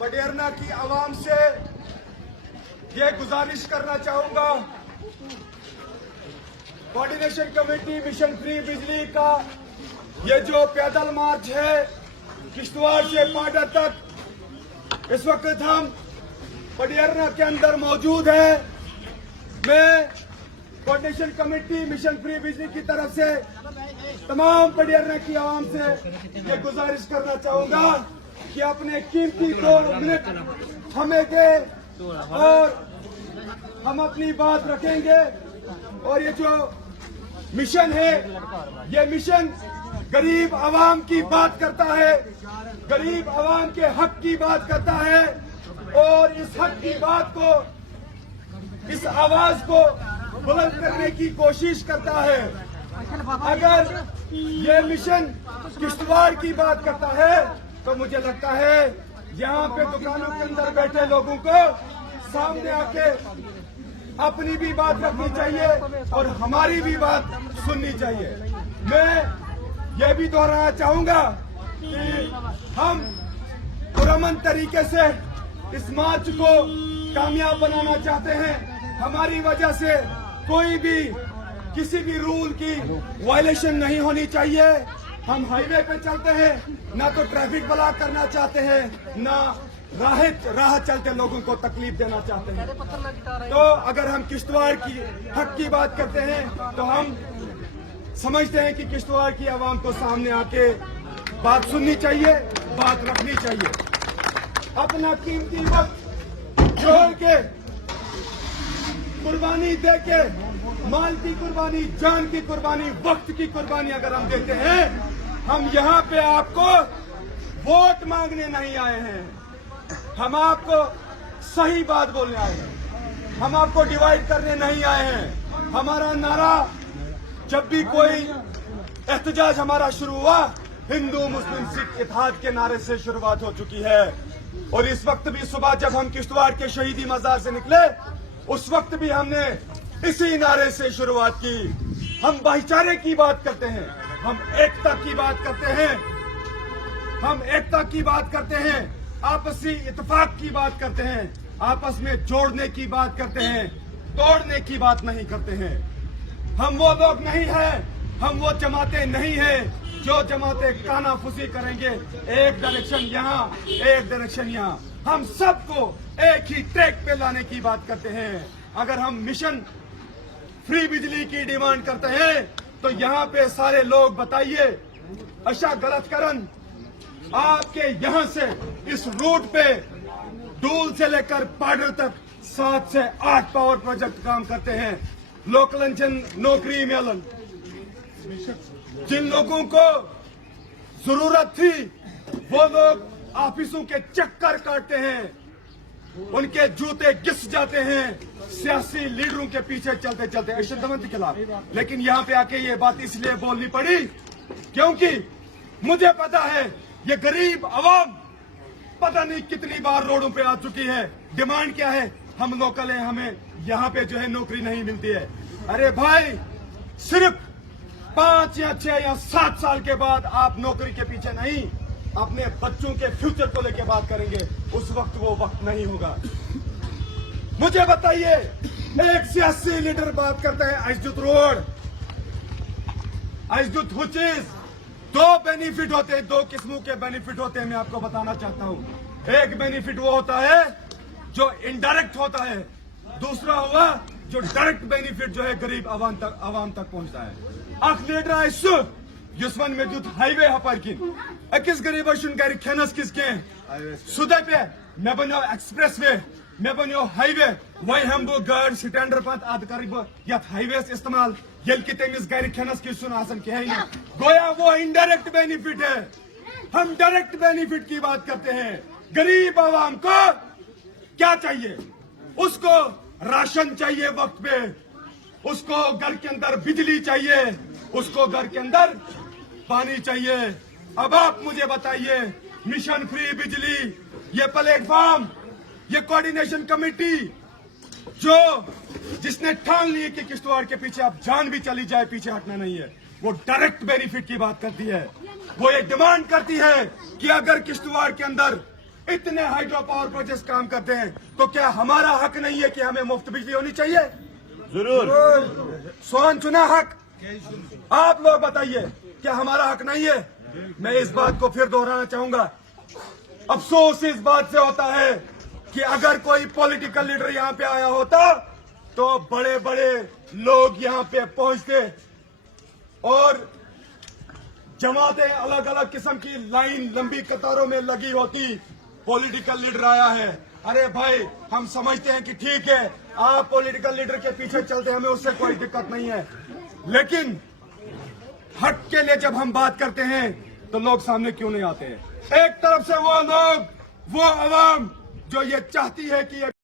पडियारना की आवाम से ये गुजारिश करना चाहूंगा, कोऑर्डिनेशन कमेटी मिशन फ्री बिजली का ये जो पैदल मार्च है किश्तवाड़ से पाडा तक, इस वक्त हम पडियारना के अंदर मौजूद है। मैं कोऑर्डिनेशन कमेटी मिशन फ्री बिजली की तरफ से तमाम पडियारना की आवाम से ये गुजारिश करना चाहूंगा कि अपने कीमती 2 मिनट हमें दे और हम अपनी बात रखेंगे। और ये जो मिशन है, ये मिशन गरीब आवाम की बात करता है, गरीब आवाम के हक की बात करता है और इस हक की बात को, इस आवाज को बुलंद करने की कोशिश करता है। अगर ये मिशन किश्तवाड़ की बात करता है तो मुझे लगता है यहाँ पे दुकानों के अंदर बैठे लोगों को सामने आके अपनी भी बात रखनी चाहिए और हमारी भी बात सुननी चाहिए। मैं ये भी दोहराना चाहूंगा कि हम पुरअमन तरीके से इस मार्च को कामयाब बनाना चाहते हैं। हमारी वजह से कोई भी किसी भी रूल की वायलेशन नहीं होनी चाहिए। हम हाईवे पे चलते हैं, ना तो ट्रैफिक ब्लॉक करना चाहते हैं, ना राह चलते लोगों को तकलीफ देना चाहते हैं। तो अगर हम किश्तवाड़ की हक की बात करते हैं तो हम समझते हैं कि किश्तवाड़ की आवाम को सामने आके बात सुननी चाहिए, बात रखनी चाहिए। अपना कीमती वक्त छोड़ के, कुर्बानी दे के, माल की कुर्बानी, जान की कुर्बानी, वक्त की कुर्बानी अगर हम देते हैं, हम यहाँ पे आपको वोट मांगने नहीं आए हैं, हम आपको सही बात बोलने आए हैं, हम आपको डिवाइड करने नहीं आए हैं। हमारा नारा जब भी कोई एहतजाज हमारा शुरू हुआ, हिंदू मुस्लिम सिख इत्तेहाद के नारे से शुरुआत हो चुकी है। और इस वक्त भी सुबह जब हम किश्तवाड़ के शहीदी मजार से निकले, उस वक्त भी हमने इसी नारे से शुरुआत की। हम भाईचारे की बात करते हैं, हम एकता की बात करते हैं, हम एकता की बात करते हैं, आपसी इत्तेफाक की बात करते हैं, आपस में जोड़ने की बात करते हैं, तोड़ने की बात नहीं करते हैं। हम वो लोग नहीं हैं, हम वो जमातें नहीं हैं जो जमातें कानाफूसी करेंगे, एक डायरेक्शन यहाँ, एक डायरेक्शन यहाँ। हम सबको एक ही ट्रैक पे लाने की बात करते हैं। अगर हम मिशन फ्री बिजली की डिमांड करते हैं तो यहाँ पे सारे लोग बताइए, अच्छा गलत करन आपके यहाँ से इस रूट पे डूल से लेकर पाडर तक 7 से 8 पावर प्रोजेक्ट काम करते हैं। लोकलन नौकरी मिलन, जिन लोगों को जरूरत थी वो लोग ऑफिसों के चक्कर काटते हैं, उनके जूते घिस जाते हैं सियासी लीडरों के पीछे चलते चलते अशदमत के खिलाफ। लेकिन यहाँ पे आके ये बात इसलिए बोलनी पड़ी क्योंकि मुझे पता है ये गरीब आवाम पता नहीं कितनी बार रोडों पे आ चुकी है। डिमांड क्या है? हम लोकल हैं, हमें यहाँ पे जो है नौकरी नहीं मिलती है। अरे भाई, सिर्फ 5 या 6 या 7 साल के बाद आप नौकरी के पीछे नहीं, अपने बच्चों के फ्यूचर को लेकर बात करेंगे, उस वक्त वो वक्त नहीं होगा। मुझे बताइए, एक सियासी लीडर बात करता है आइसजुत रोड, आइसजुत हुचीज, 2 बेनिफिट होते हैं, 2 किस्मों के बेनिफिट होते हैं। मैं आपको बताना चाहता हूं। एक बेनिफिट वो होता है जो इनडायरेक्ट होता है, दूसरा हुआ जो डायरेक्ट बेनिफिट जो है गरीब आवाम तक पहुंचता है। अख लीडर युस्मान मेजुत हाईवे हपारकिन अकिस गरीब गर खेनस किस के सुदे पे मे बनो एक्सप्रेस वे, मे बनो हाईवे, वही हम वो गाड़ स्टैंडर पत अद कर यथ हाईवे इस्तेमाल यल कि तमिस गर खेनस किस कहें गोया वो इनडायरेक्ट बेनिफिट है। हम डायरेक्ट बेनिफिट की बात करते हैं। गरीब आवाम को क्या चाहिए? उसको राशन चाहिए वक्त पे, उसको घर के अंदर बिजली चाहिए, उसको घर के अंदर पानी चाहिए। अब आप मुझे बताइए, मिशन फ्री बिजली, ये प्लेटफॉर्म, ये कोऑर्डिनेशन कमेटी जो जिसने ठान ली कि किश्तवाड़ के पीछे अब जान भी चली जाए पीछे हटना नहीं है, वो डायरेक्ट बेनिफिट की बात करती है। वो ये डिमांड करती है कि अगर किश्तवाड़ के अंदर इतने हाइड्रो पावर प्रोजेक्ट काम करते हैं, तो क्या हमारा हक नहीं है कि हमें मुफ्त बिजली होनी चाहिए? जरूर। सोन चुना हक। आप लोग बताइए, क्या हमारा हक नहीं है? मैं इस बात को फिर दोहराना चाहूंगा। अफसोस इस बात से होता है कि अगर कोई पॉलिटिकल लीडर यहाँ पे आया होता तो बड़े बड़े लोग यहाँ पे पहुंचते और जमातें अलग अलग किस्म की लाइन लंबी कतारों में लगी होती। पॉलिटिकल लीडर आया है, अरे भाई हम समझते हैं कि ठीक है आप पॉलिटिकल लीडर के पीछे चलते हैं, हमें उससे कोई दिक्कत नहीं है, लेकिन हक के लिए जब हम बात करते हैं तो लोग सामने क्यों नहीं आते हैं? एक तरफ से वो लोग, वो अवाम जो ये चाहती है कि